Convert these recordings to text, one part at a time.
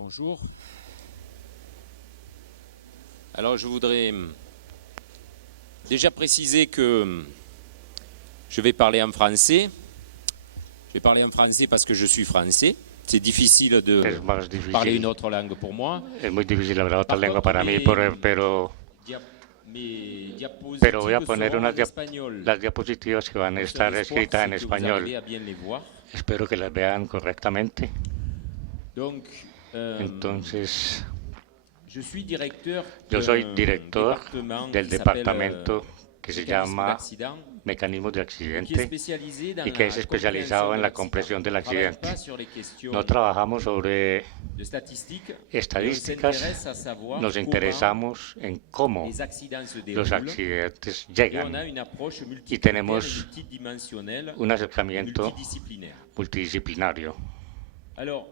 Bonjour. Alors je voudrais déjà préciser que je vais parler en français. Je vais parler en français parce que je suis français. C'est difficile de Es más parler difícil, une autre langue pour moi. es muy difícil hablar otra Par lengua contre, para mí, pero voy a diapositives poner seront en espagnol. las diapositivas que van a estar L'espoir, escritas en c'est que vous español. arrivez à bien les voir. Espero que las vean correctamente. Donc, Entonces, je suis directeur yo soy d'un director département del qui s'appelle departamento que se mécanisme llama d'accident, Mecanismos de qui est Accidente spécialisé dans y que la es especializado en la comprensión compréhension de del l'accident. On ne accidente. travaille pas sur les questions No trabajamos sobre de statistiques, estadísticas, mais on s'intéresse à savoir nos comment interesamos en cómo les accidents se los déroulent. accidentes Et on llegan a une approche y multicritère et tenemos multidimensionnelle un et acercamiento multidisciplinaire. multidisciplinario. Alors,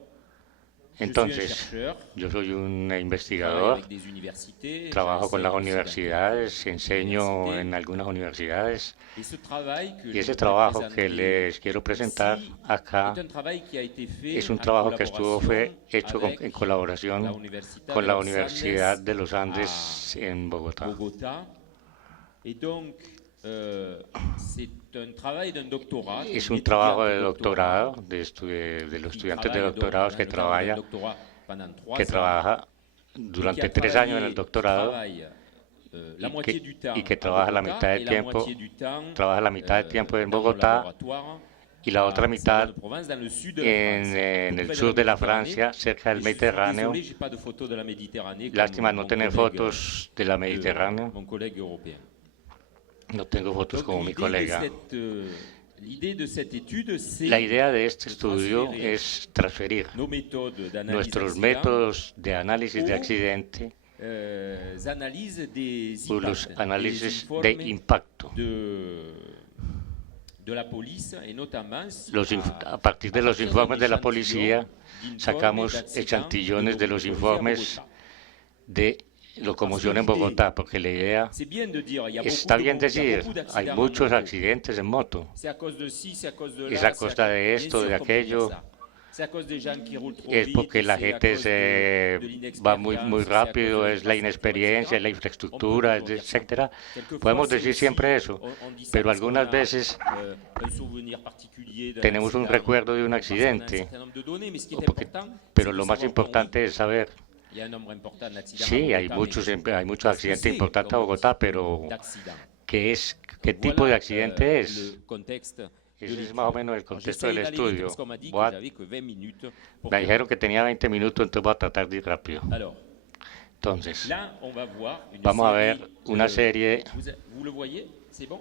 je suis un Entonces, chercheur, yo soy un je travaille investigador, avec des universités, trabajo con las j'enseigne aussi dans universidades, quelques enseño universités. en algunas universidades Et ce travail que y je ese voudrais trabajo que présenter les quiero presentar ici acá est un travail qui a été fait es un en trabajo que fue collaboration hecho avec en colaboración la Universidad con de la los Universidad Andes de los Andes en Bogotá. Bogotá. Et donc, c'est un travail d'un doctorat. Es d'une un trabajo étudiante de doctorado de los qui estudiantes de travaille donc doctorados dans que le cadre d'un trabaja doctorat pendant 3 que ans, trabaja et qui durante a 3 años en el travaillé- qui doctorado travaille, la moitié du temps y que à trabaja la Bogotá mitad et del la tiempo, moitié du temps trabaja la mitad del tiempo en dans mon Bogotá laboratoire y la otra à mitad Provence, dans le sud de la en France, el tout près sur de la Méditerranée. Francia, cerca Et del je suis Mediterráneo. désolé, j'ai pas de photos de la Méditerranée comme Lástima no mon tener collègue, fotos de la Mediterráneo, mon collègue européen. no tengo fotos Donc, como mi colega. l'idée de cette étude, c'est La idea de este estudio transferir es transferir nos méthodes d'analyse nuestros accident métodos de análisis de o accidente analyses des o los impacts, análisis des de informes impacto. de la police et notamment A partir de los informes de la policía, d'informes sacamos d'accidents exantillones de los locomotorisés à informes Bogotá. de locomoción en Bogotá, porque la idea C'est bien de dire, il y a está bien il y a decir, beaucoup d'accidents hay en muchos moto. accidentes en moto. C'est à cause de ci, c'est à cause de là. Es a costa de esto, de aquello. C'est à cause des gens qui roulent trop Es vite, porque la c'est à gente cause de va muy l'inexpérience, rápido, c'est à es cause la de inexperiencia, es la infraestructura, On peut etcétera. Quelquefois, Podemos c'est decir aussi- siempre eso, on dit ça pero parce qu'on algunas a, veces un souvenir particulier d'un tenemos un accident, recuerdo de un parce qu'on a un accidente, certain nombre de données, mais ce qui est porque- important, pero c'est lo de más savoir importante es saber, il y a un nombre important d'accidents sí, à hay Bogotá, hay muchos qu'est-ce que accidentes c'est importantes a comme Bogotá, type pero d'accident. ¿qué tipo de accidente es? Le contexte de Ese es l'étude. más o menos el Alors, contexto j'essaye del d'aller vite estudio. parce qu'on m'a dit que Voy a- j'avais que 20 minutes pour Me terminer. dijeron que tenía 20 minutos, entonces voy a tratar de ir rápido. Alors, Entonces, là, on va voir une vamos a série ver una serie. Vous le voyez? C'est bon?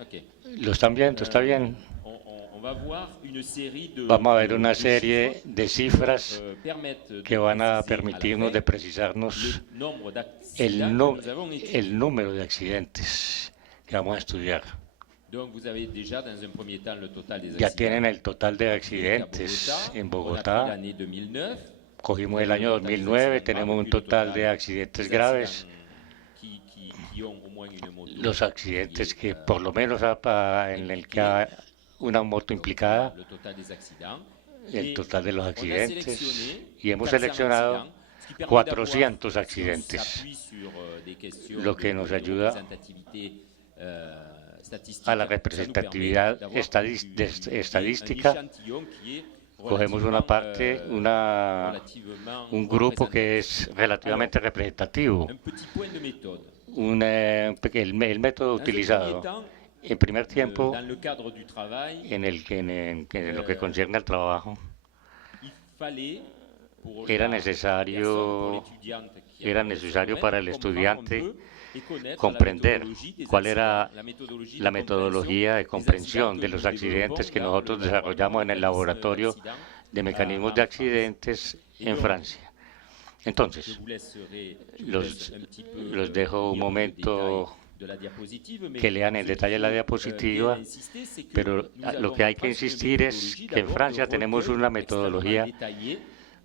Ok. ¿Lo están viendo? ¿Está bien? On va voir une série de Vamos a ver una de serie chiffres, de cifras permettent que de van a préciser à la permitirnos fin de precisarnos le nombre el, d'accidents nu- que nous avons étudiés. el número de accidentes que vamos a estudiar. Donc, vous avez déjà, dans un premier temps, le total des Ya accidents. tienen el total de qui est à accidentes en On a pris Bogotá. l'année 2009. Cogimos el año 2009, tenemos un total de accidentes graves. Qui ont au moins une moto. Los accidentes que por lo menos en el que hay una moto implicada, Le total des accidents. el Et total de los on a accidentes, sélectionné y hemos 400 seleccionado accidents, ce qui permet 400 d'avoir, accidentes, si on s'appuie sur, des questions lo que nos ayuda representativité, statistique, a la ça nous permet representatividad d'avoir estadística. un échantillon qui est Cogemos una parte, relativement un grupo que es relativamente representativo, un petit point de méthode. el método Dans un utilizado. premier temps, En primer tiempo, dans le cadre du travail, en lo que concierne al trabajo, il fallait pour era la necesario, personne, pour l'étudiante qui era avait necesario ce para el domaine, estudiante comprendre un peu et connaître comprender la méthodologie des cuál era accidents, la méthodologie la de metodología de comprensión de accidents los que nous accidentes que développons nosotros dans le desarrollamos en el laboratorio d'accidents de mecanismos en de France. accidentes en Francia. Je Entonces, vous laisserai los un petit peu los dejo un lire le momento détail de la diapositive, mais que lean en ce detalle qu'il la faut, diapositiva, bien insister, c'est que pero nous lo avons que hay en que France une insistir es méthodologie que en d'abord Francia de tenemos recueil una extrêmement metodología détaillée,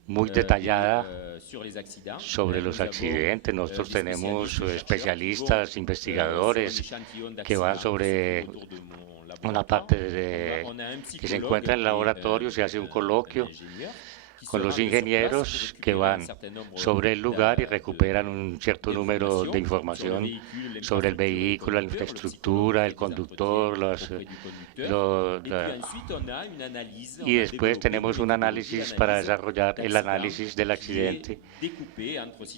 muy detallada sur les accidents. sobre los Nous avons, accidentes. Nosotros des tenemos spécialistes, especialistas, chercheurs investigadores sur un échantillon que van d'accidents sobre autour de mon una laboratoire. parte On a un que se psychologue encuentra en el et, laboratorio, se hace un coloquio ingénieur. con los ingenieros que van sobre el lugar y recuperan un cierto número de información sobre el vehículo, la infraestructura, el conductor, y después tenemos un análisis para desarrollar el análisis del accidente,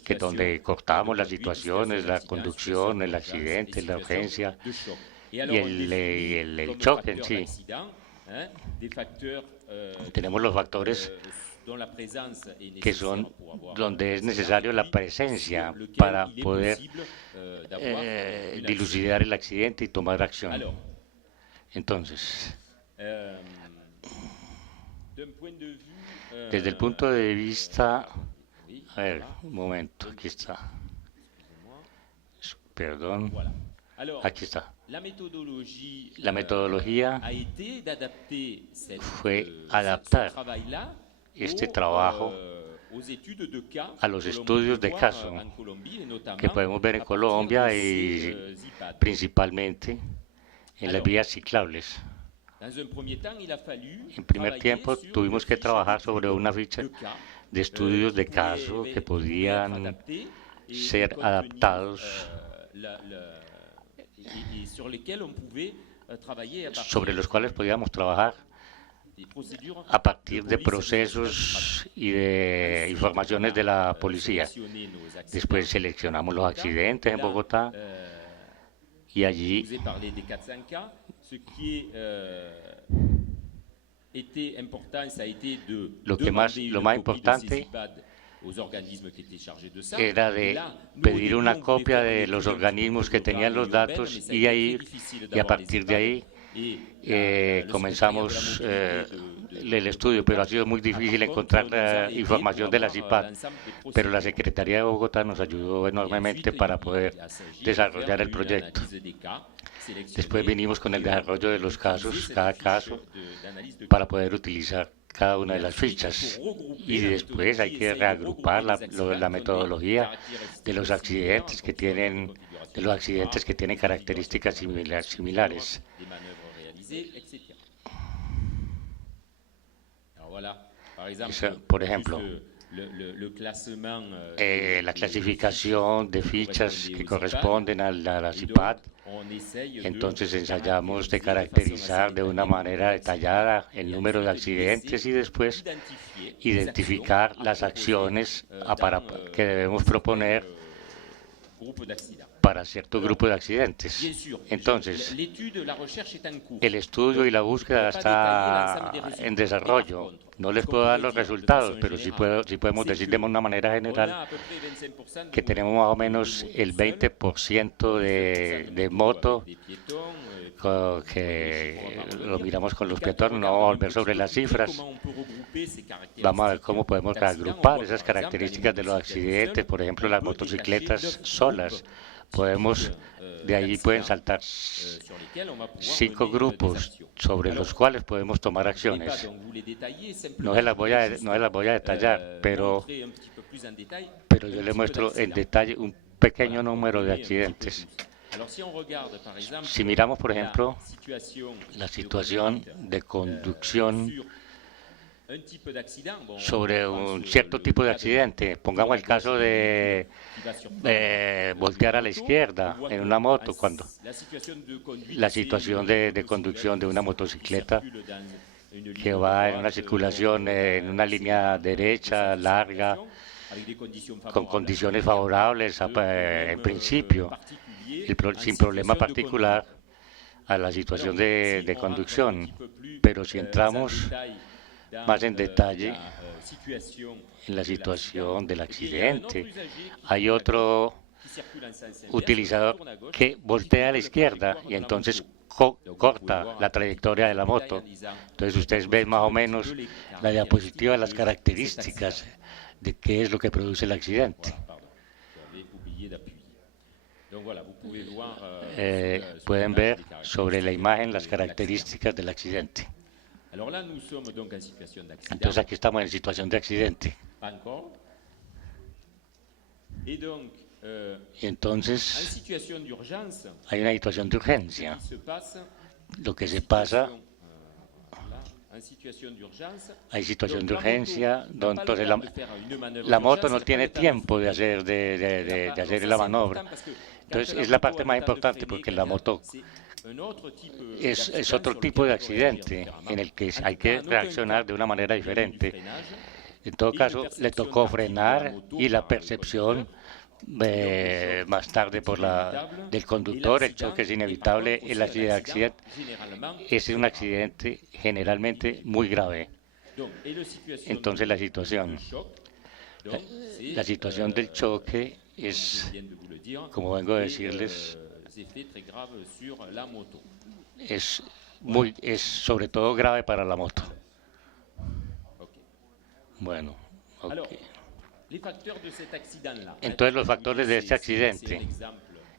que donde cortamos las situaciones, la conducción, el accidente, la urgencia y el choque en sí. Tenemos los factores que son donde es necesario la presencia para poder dilucidar el accidente y tomar acción. Entonces, desde el punto de vista, a ver, un momento, aquí está. Perdón, aquí está. La metodología fue adaptar este trabajo a los estudios de caso que podemos ver en Colombia y principalmente en las vías ciclables. En primer tiempo tuvimos que trabajar sobre una ficha de estudios de caso que podían ser adaptados, sobre los cuales podíamos trabajar a partir de procesos y de informaciones de la policía. Después seleccionamos los accidentes en Bogotá y allí lo más importante era de pedir una copia de los organismos que tenían los datos y a partir de ahí comenzamos el estudio, pero ha sido muy difícil encontrar la información de la CIPAD, pero la Secretaría de Bogotá nos ayudó enormemente para poder desarrollar el proyecto. Después vinimos con el desarrollo de los casos, cada caso, para poder utilizar cada una de las fichas, y después hay que reagrupar la metodología de los accidentes que tienen características similares. Por ejemplo, la clasificación de fichas que corresponden a la CIPAD. Entonces ensayamos de caracterizar de una manera detallada el número de accidentes y después identificar las acciones que debemos proponer para cierto grupo de accidentes. Entonces, el estudio y la búsqueda está en desarrollo. No les puedo dar los resultados, pero sí podemos decir de una manera general que tenemos más o menos el 20% de moto, que lo miramos con los peatones. No vamos a volver sobre las cifras. Vamos a ver cómo podemos agrupar esas características de los accidentes, por ejemplo, las motocicletas solas. De ahí pueden saltar 5 grupos sobre los cuales podemos tomar acciones. No se las voy a detallar, pero yo le muestro en detalle un pequeño número de accidentes. Si miramos, por ejemplo, la situación de conducción sobre un cierto tipo de accidente, pongamos el caso de voltear a la izquierda en una moto, cuando la situación de conducción de una motocicleta que va en una circulación en una línea derecha, larga, con condiciones favorables en principio, sin problema particular a la situación de conducción. Pero si entramos más en detalle en la situación del accidente, hay otro utilizador que voltea a la izquierda y entonces corta la trayectoria de la moto. Entonces ustedes ven más o menos la diapositiva de las características de qué es lo que produce el accidente. Pueden ver sobre la imagen las características del accidente. Entonces aquí estamos en situación de accidente. Y entonces hay una situación de urgencia. Lo que se pasa hay situación de urgencia, entonces la moto no tiene tiempo de hacer, de hacer la maniobra. Entonces es la parte más importante porque la moto es otro tipo de accidente en el que hay que reaccionar de una manera diferente. En todo caso, le tocó frenar y la percepción más tarde del conductor, el choque es inevitable, el accidente es un accidente generalmente muy grave. Entonces la situación del choque es, como vengo a decirles, es sobre todo grave para la moto. Bueno, okay. Entonces los factores de este accidente,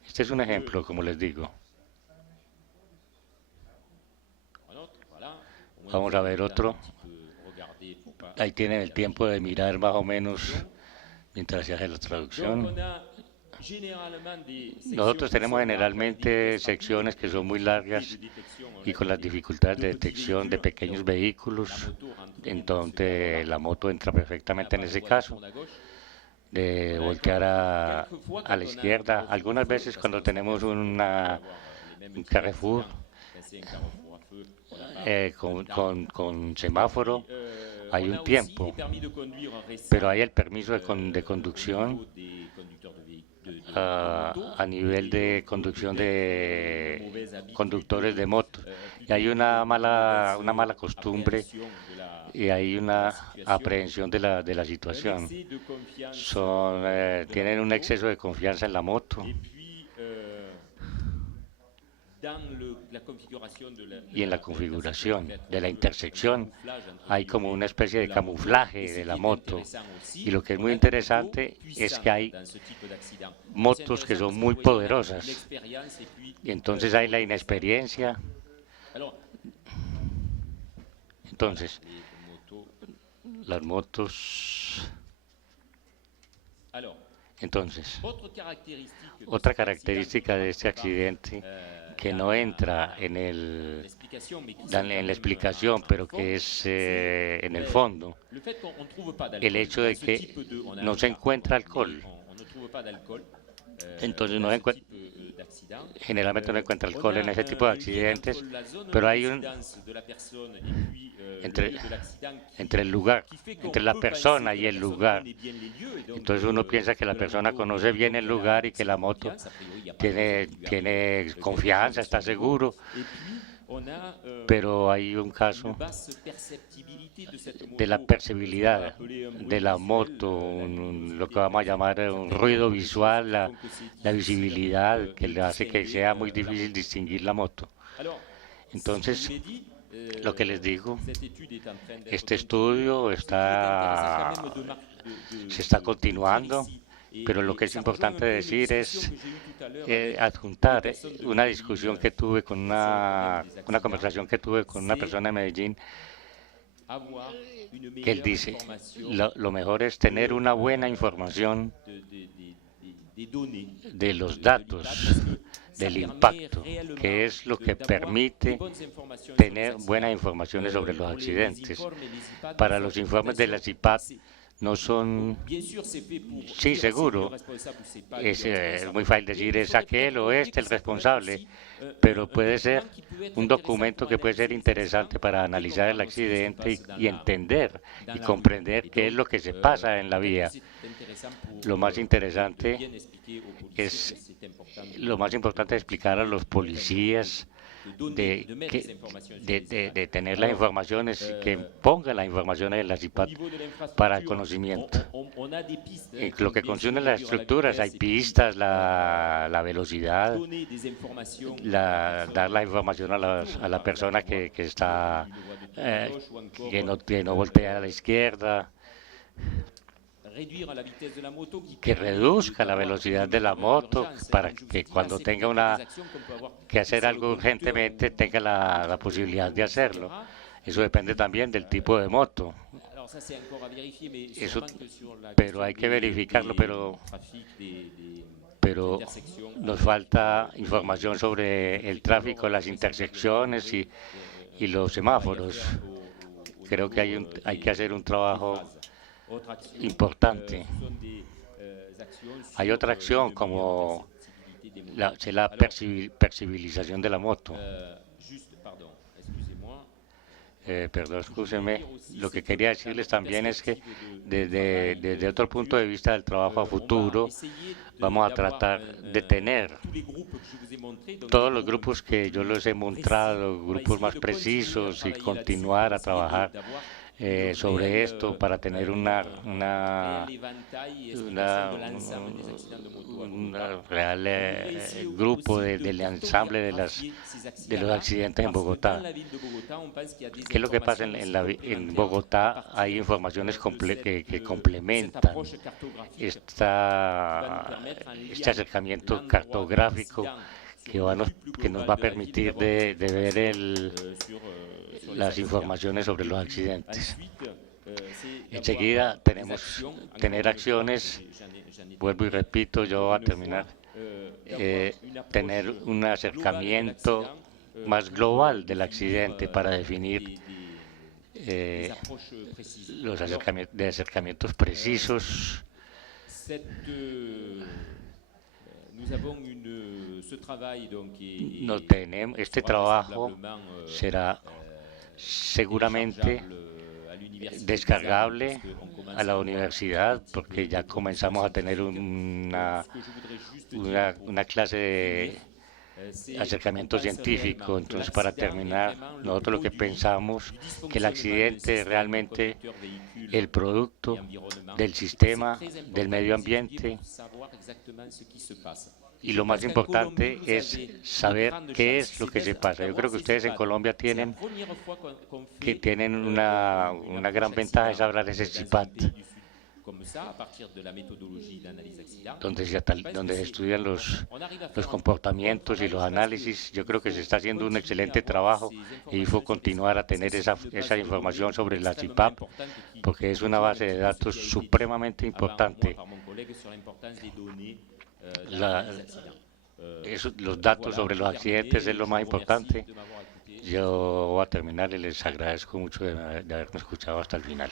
este es un ejemplo, como les digo. Vamos a ver otro. Ahí tienen el tiempo de mirar más o menos mientras se hace la traducción. Nosotros tenemos generalmente secciones que son muy largas y con las dificultades de detección de pequeños vehículos, en donde la moto entra perfectamente en ese caso, de voltear a la izquierda. Algunas veces cuando tenemos un Carrefour con semáforo, hay un tiempo, pero hay el permiso de conducción a nivel de conducción de conductores de moto. Y hay una mala costumbre y hay una aprehensión de la situación. Tienen un exceso de confianza en la moto. Y en la configuración de la intersección hay como una especie de camuflaje de la moto. Y lo que es muy interesante es que hay motos que son muy poderosas. Y entonces hay la inexperiencia. Entonces, las motos... Entonces, otra característica de este accidente que no entra en la explicación, pero que es en el fondo, el hecho de que no se encuentra alcohol. Entonces generalmente no encuentra alcohol en ese tipo de accidentes, pero hay entre el lugar, entre la persona y el lugar. Entonces uno piensa que la persona conoce bien el lugar y que la moto tiene confianza, está seguro, pero hay un caso de la perceptibilidad de la moto, lo que vamos a llamar un ruido visual, la visibilidad, que le hace que sea muy difícil distinguir la moto. Entonces, lo que les digo, este estudio se está continuando, pero lo que es importante decir es adjuntar una discusión que tuve con una conversación que tuve con una persona de Medellín, que él dice, lo mejor es tener una buena información de los datos, del impacto, que es lo que permite tener buenas informaciones sobre los accidentes. Para los informes de la CIPAT no son, sí, seguro, es muy fácil decir es aquel o este el responsable, pero puede ser un documento que puede ser interesante para analizar el accidente y entender y comprender qué es lo que se pasa en la vía. Lo más interesante es explicar a los policías de tener las informaciones, que pongan las informaciones en la CIPAT para el conocimiento. En lo que concierne a las estructuras, hay pistas, la velocidad, dar la información a la persona que no voltea a la izquierda, que reduzca la velocidad de la moto para que cuando tenga que hacer algo urgentemente tenga la posibilidad de hacerlo. Eso depende también del tipo de moto. Pero hay que verificarlo, pero nos falta información sobre el tráfico, las intersecciones y los semáforos. creo que hay que hacer un trabajo importante. Hay otra acción como la percibilización de la moto. Perdón, escúcheme. Lo que quería decirles también es que desde otro punto de vista del trabajo a futuro, vamos a tratar de tener todos los grupos que yo les he mostrado, grupos más precisos, y continuar a trabajar sobre esto para tener un real grupo del ensamble de los accidentes en Bogotá. ¿Qué es lo que pasa en Bogotá? Hay informaciones que complementan este acercamiento cartográfico que nos va a permitir de ver las informaciones sobre los accidentes. Enseguida tener acciones, vuelvo y repito, yo voy a terminar, tener un acercamiento más global del accidente para definir los acercamientos precisos. Este trabajo será seguramente descargable a la universidad, porque ya comenzamos a tener una clase de acercamiento científico. Entonces, para terminar, nosotros lo que pensamos que el accidente es realmente el producto del sistema, del medio ambiente, y lo más importante es saber qué es lo que se pasa. Yo creo que ustedes en Colombia tienen una gran ventaja, es hablar ese CIPAT, donde se estudian los comportamientos y los análisis. Yo creo que se está haciendo un excelente trabajo y fue continuar a tener esa información sobre la CIPAP, porque es una base de datos supremamente importante. Los datos sobre los accidentes es lo más importante. Yo voy a terminar y les agradezco mucho de haberme escuchado hasta el final.